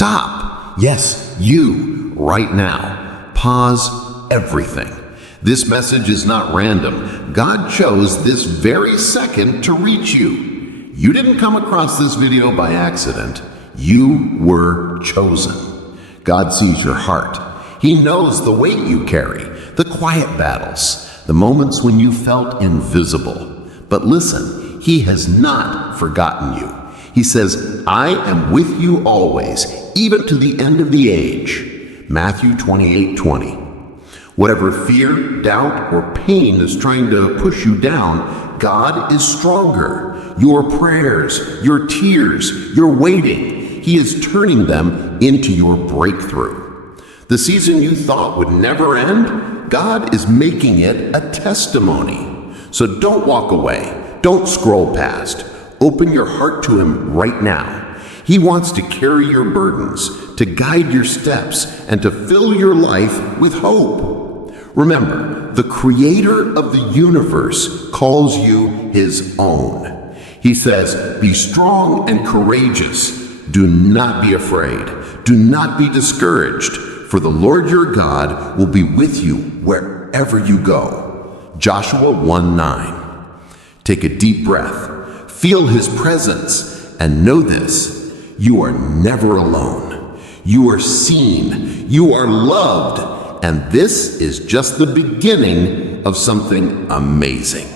Stop. Yes, you, right now. Pause everything. This message is not random. God chose this very second to reach you. You didn't come across this video by accident. You were chosen. God sees your heart. He knows the weight you carry, the quiet battles, the moments when you felt invisible. But listen, He has not forgotten you. He says, I am with you always, even to the end of the age. Matthew 28:20. Whatever fear, doubt, or pain is trying to push you down, God is stronger. Your prayers, your tears, your waiting, He is turning them into your breakthrough. The season you thought would never end, God is making it a testimony. So don't walk away. Don't scroll past. Open your heart to Him right now. He wants to carry your burdens, to guide your steps, and to fill your life with hope. Remember, the Creator of the universe calls you His own. He says, be strong and courageous. Do not be afraid. Do not be discouraged, for the Lord your God will be with you wherever you go. Joshua 1:9. Take a deep breath. Feel His presence and know this, you are never alone. You are seen, you are loved, and this is just the beginning of something amazing.